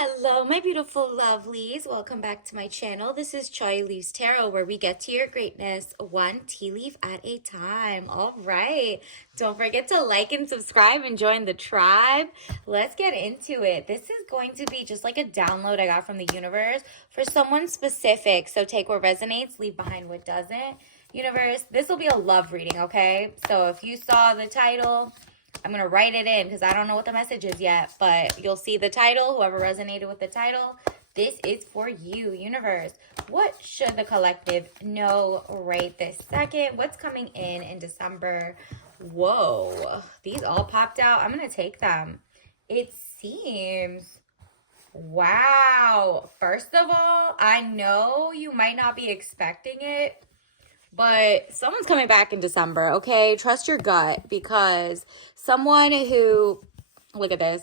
Hello, my beautiful lovelies. Welcome back to my channel. This is Choi Leaves Tarot, where we get to your greatness one tea leaf at a time. All right. Don't forget to like and subscribe and join the tribe. Let's get into it. This is going to be just like a download I got from the universe for someone specific. So take what resonates, leave behind what doesn't. Universe, this will be a love reading, okay? So if you saw the title, I'm going to write it in because I don't know what the message is yet, but you'll see the title. Whoever resonated with the title, this is for you, universe. What should the collective know right this second? What's coming in December? Whoa, these all popped out. I'm going to take them. It seems, wow. First of all, I know you might not be expecting it, but someone's coming back in December, okay? Trust your gut, because someone who, look at this,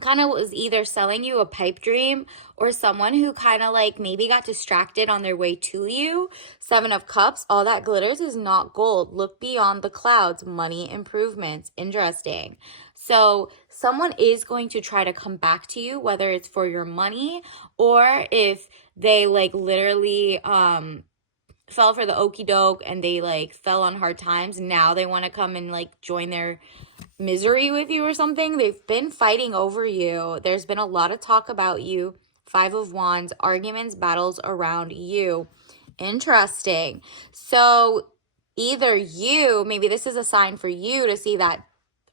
kind of was either selling you a pipe dream, or someone who kind of like maybe got distracted on their way to you. Seven of Cups, all that glitters is not gold. Look beyond the clouds. Money improvements. Interesting. So someone is going to try to come back to you, whether it's for your money or if they like literally fell for the okey doke and they like fell on hard times. Now they want to come and like join their misery with you or something. They've been fighting over you. There's been a lot of talk about you. Five of Wands, arguments, battles around you. Interesting. So either you, maybe this is a sign for you to see that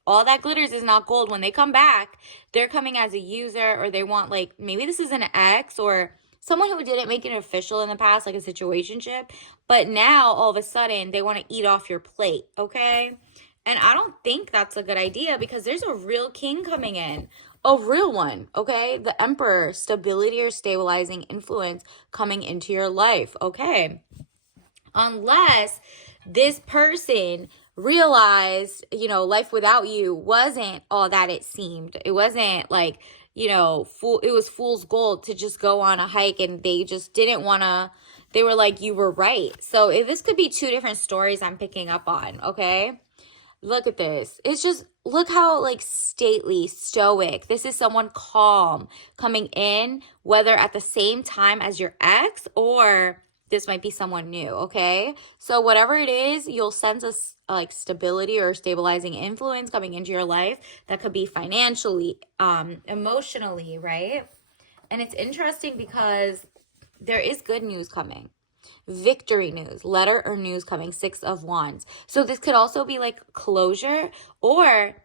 all that glitters is not gold. When they come back, they're coming as a user, or they want like, maybe this is an ex or someone who didn't make it official in the past, like a situationship, but now all of a sudden they want to eat off your plate, okay? And I don't think that's a good idea, because there's a real king coming in, a real one, okay? The Emperor, stability or stabilizing influence coming into your life, okay? Unless this person realized, life without you wasn't all that it seemed. It wasn't like, it was fool's gold to just go on a hike, and they just didn't want to, they were like, you were right. So this could be two different stories I'm picking up on, okay? Look at this. It's just, look how like stately, stoic. This is someone calm coming in, whether at the same time as your ex, or this might be someone new, okay? So whatever it is, you'll sense a like stability or stabilizing influence coming into your life. That could be financially, emotionally, right? And it's interesting because there is good news coming. Victory news, letter or news coming. Six of Wands. So this could also be like closure, or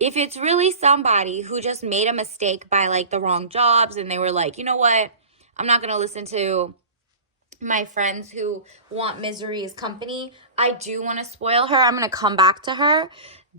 if it's really somebody who just made a mistake by like the wrong jobs, and they were like, you know what, I'm not going to listen to my friends who want misery as company. I do want to spoil her. I'm going to come back to her.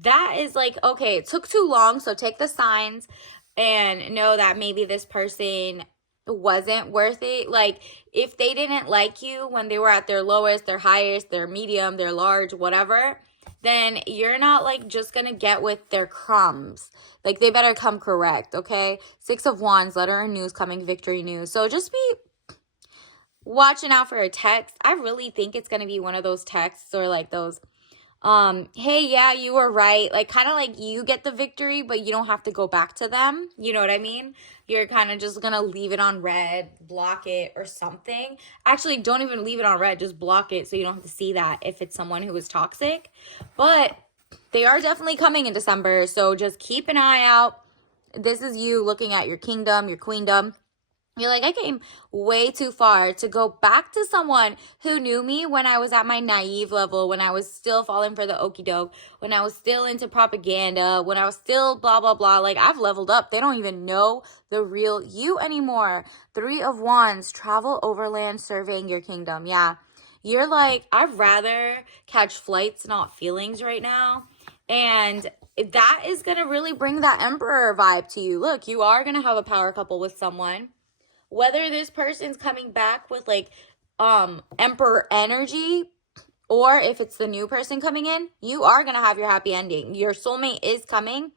That is like, okay, it took too long. So take the signs and know that maybe this person wasn't worth it. Like, if they didn't like you when they were at their lowest, their highest, their medium, their large, whatever, then you're not like just gonna get with their crumbs. Like, they better come correct, okay? Six of Wands, letter and news coming, victory news. So just be watching out for a text. I really think it's gonna be one of those texts, or like those hey, yeah, you were right, like kind of like you get the victory, but you don't have to go back to them, you know what I mean? You're kind of just gonna leave it on red, block it or something. Actually, don't even leave it on red, just block it so you don't have to see that if it's someone who is toxic. But they are definitely coming in December, so just keep an eye out. This is you looking at your kingdom, your queendom. You're like, I came way too far to go back to someone who knew me when I was at my naive level, when I was still falling for the okie doke, when I was still into propaganda, when I was still blah, blah, blah. Like, I've leveled up. They don't even know the real you anymore. Three of Wands, travel overland, surveying your kingdom. Yeah. You're like, I'd rather catch flights, not feelings right now. And that is going to really bring that Emperor vibe to you. Look, you are going to have a power couple with someone. Whether this person's coming back with like Emperor energy, or if it's the new person coming in, you are going to have your happy ending. Your soulmate is coming,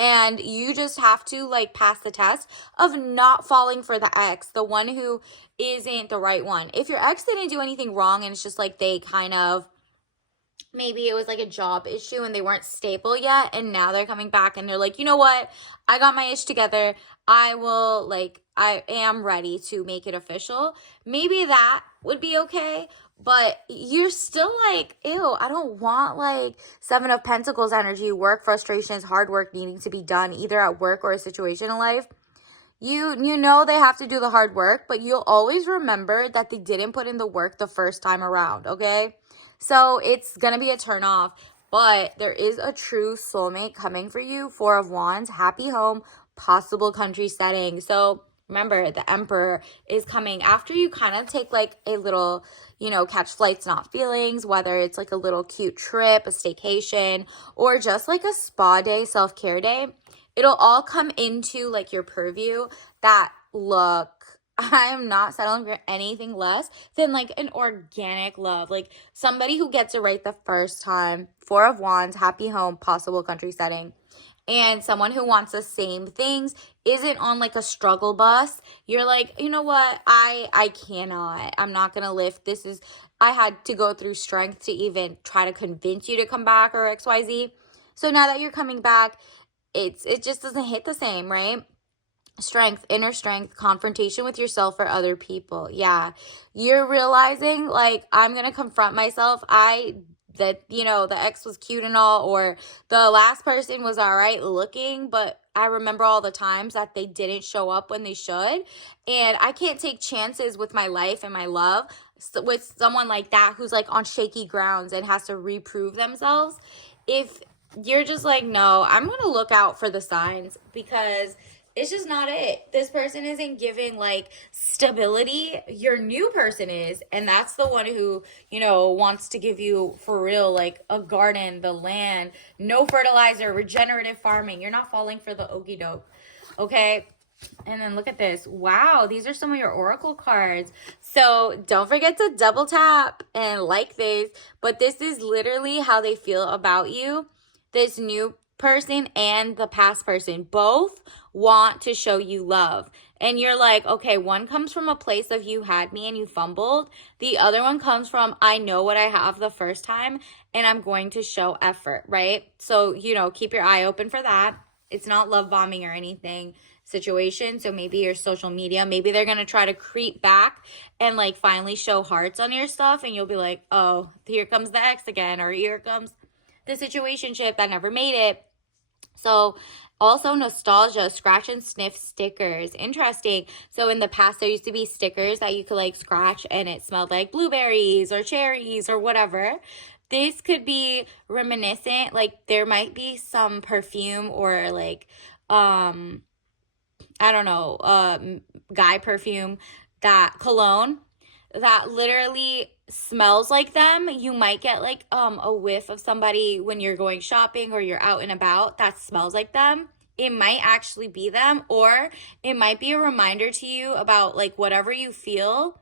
and you just have to like pass the test of not falling for the ex, the one who isn't the right one. If your ex didn't do anything wrong and it's just like they kind of maybe it was like a job issue and they weren't stable yet, and now they're coming back and they're like, you know what, I got my ish together, I am ready to make it official. Maybe that would be okay, but you're still like, ew, I don't want like Seven of Pentacles energy, work frustrations, hard work needing to be done either at work or a situation in life. You know they have to do the hard work, but you'll always remember that they didn't put in the work the first time around, okay? So it's going to be a turn off, but there is a true soulmate coming for you. Four of Wands, happy home, possible country setting. So remember, the Emperor is coming after you kind of take like a little, catch flights, not feelings, whether it's like a little cute trip, a staycation, or just like a spa day, self-care day. It'll all come into like your purview that, look, I am not settling for anything less than like an organic love, like somebody who gets it right the first time. Four of Wands, happy home, possible country setting. And someone who wants the same things, isn't on like a struggle bus. You're like, you know what? I cannot. I'm not going to lift. I had to go through strength to even try to convince you to come back or XYZ. So now that you're coming back, it just doesn't hit the same, right? Strength, inner strength, confrontation with yourself or other people. Yeah. You're realizing like, I'm going to confront myself. The ex was cute and all, or the last person was all right looking, but I remember all the times that they didn't show up when they should. And I can't take chances with my life and my love with someone like that who's like on shaky grounds and has to reprove themselves. If you're just like, no, I'm going to look out for the signs, because it's just not it. This person isn't giving like stability. Your new person is. And that's the one who, wants to give you for real, like a garden, the land, no fertilizer, regenerative farming. You're not falling for the okie doke. Okay. And then look at this. Wow. These are some of your oracle cards. So don't forget to double tap and like this. But this is literally how they feel about you. This new person and the past person both want to show you love. And you're like, okay, one comes from a place of you had me and you fumbled. The other one comes from, I know what I have the first time and I'm going to show effort, right? So, keep your eye open for that. It's not love bombing or anything situation. So maybe your social media, maybe they're going to try to creep back and like finally show hearts on your stuff. And you'll be like, oh, here comes the ex again, or here comes the situationship that never made it. So also nostalgia, scratch and sniff stickers. Interesting. So in the past, there used to be stickers that you could like scratch and it smelled like blueberries or cherries or whatever. This could be reminiscent. Like there might be some perfume or like, I don't know, guy perfume, that cologne that literally smells like them. You might get like a whiff of somebody when you're going shopping or you're out and about that smells like them. It might actually be them, or it might be a reminder to you about like whatever you feel,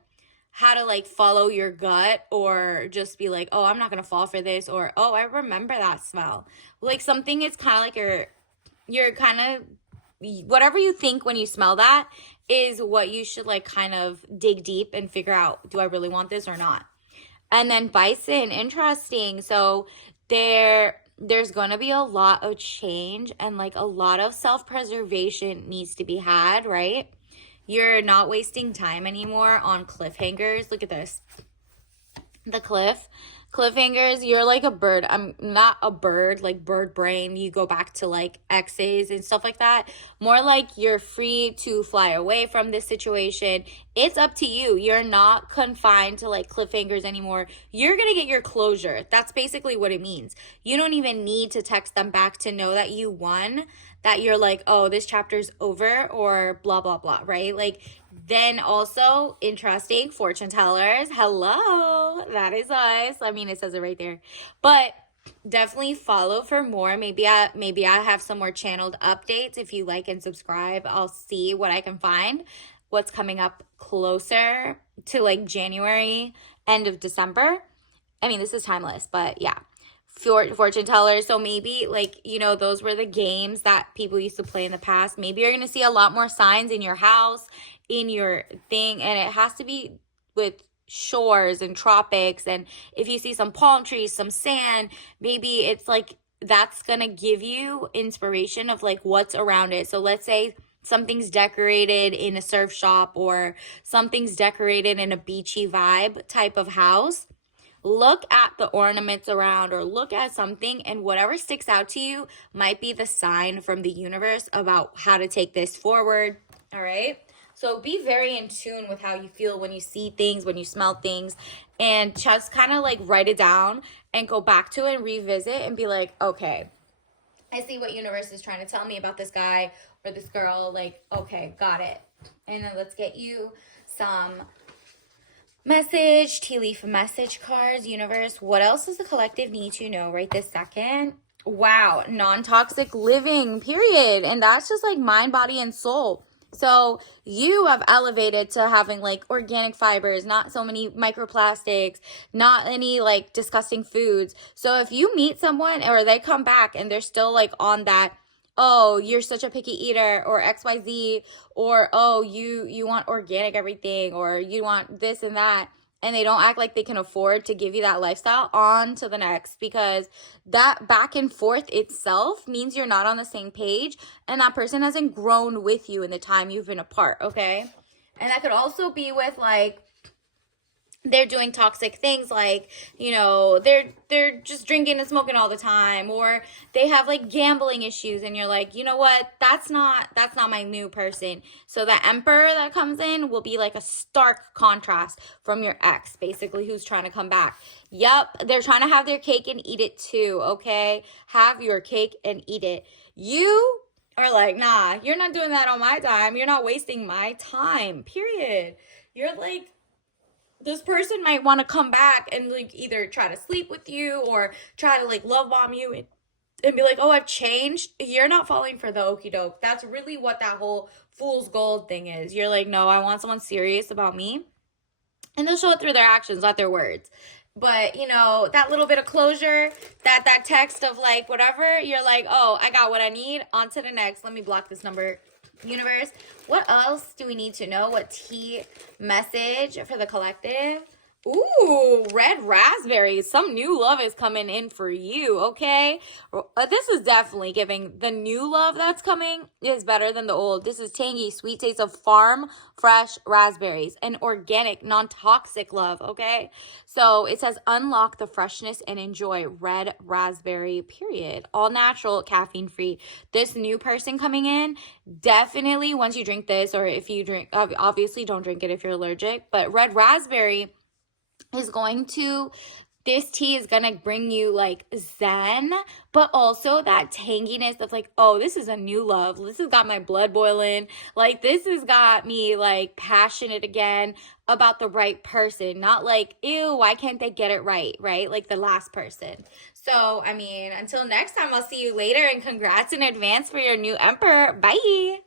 how to like follow your gut, or just be like, oh, I'm not gonna fall for this, or oh, I remember that smell. Like something is kind of like you're kind of, whatever you think when you smell that is what you should like kind of dig deep and figure out, do I really want this or not? And then Bison, interesting. So there's going to be a lot of change and like a lot of self-preservation needs to be had, right? You're not wasting time anymore on cliffhangers. Look at this. The cliffhangers, you're like a bird. I'm not a bird, like bird brain. You go back to like exes and stuff like that. More like you're free to fly away from this situation. It's up to you. You're not confined to like cliffhangers anymore. You're going to get your closure. That's basically what it means. You don't even need to text them back to know that you won, that you're like, oh, this chapter's over, or blah, blah, blah, right? Like, then also, interesting, fortune tellers, hello, that is us. I mean, it says it right there. But definitely follow for more. Maybe I have some more channeled updates. If you like and subscribe, I'll see what I can find, what's coming up closer to like January, end of December. I mean, this is timeless, but yeah. Fortune tellers. So maybe like, those were the games that people used to play in the past. Maybe you're going to see a lot more signs in your house, in your thing. And it has to be with shores and tropics. And if you see some palm trees, some sand, maybe it's like that's gonna give you inspiration of like what's around it. So let's say something's decorated in a surf shop or something's decorated in a beachy vibe type of house. Look at the ornaments around or look at something, and whatever sticks out to you might be the sign from the universe about how to take this forward. All right. So be very in tune with how you feel when you see things, when you smell things, and just kind of like write it down and go back to it and revisit and be like, okay, I see what universe is trying to tell me about this guy or this girl. Like, okay, got it. And then let's get you some message, tea leaf message cards. Universe, what else does the collective need to know right this second? Wow, non-toxic living, period. And that's just like mind, body, and soul. So you have elevated to having like organic fibers, not so many microplastics, not any like disgusting foods. So if you meet someone or they come back and they're still like on that, oh, you're such a picky eater or XYZ, or oh, you want organic everything, or you want this and that, and they don't act like they can afford to give you that lifestyle, on to the next, because that back and forth itself means you're not on the same page and that person hasn't grown with you in the time you've been apart, okay? And that could also be with like they're doing toxic things, like, you know, they're just drinking and smoking all the time, or they have like gambling issues, and you're like, you know what, that's not my new person. So the Emperor that comes in will be like a stark contrast from your ex, basically, who's trying to come back. Yep, they're trying to have their cake and eat it too, okay? Have your cake and eat it. You are like, nah, you're not doing that on my time. You're not wasting my time, period. You're like, this person might want to come back and like either try to sleep with you or try to like love bomb you and be like, oh, I've changed. You're not falling for the okie doke. That's really what that whole fool's gold thing is. You're like, no, I want someone serious about me. And they'll show it through their actions, not their words. But, you know, that little bit of closure, that text of like whatever, you're like, oh, I got what I need. On to the next. Let me block this number. Universe, what else do we need to know? What tea message for the collective? Ooh, red raspberries. Some new love is coming in for you, okay? This is definitely giving the new love that's coming is better than the old. This is tangy, sweet taste of farm fresh raspberries and organic, non-toxic love, okay? So it says unlock the freshness and enjoy red raspberry, period. All natural, caffeine free. This new person coming in, definitely once you drink this, or if you drink, obviously don't drink it if you're allergic, but red raspberry is going to, this tea is gonna bring you like zen, but also that tanginess of like, oh, this is a new love. This has got my blood boiling. Like, this has got me like passionate again about the right person. Not like, ew, why can't they get it right? Right? Like the last person. So, I mean, until next time, I'll see you later, and congrats in advance for your new Emperor. Bye.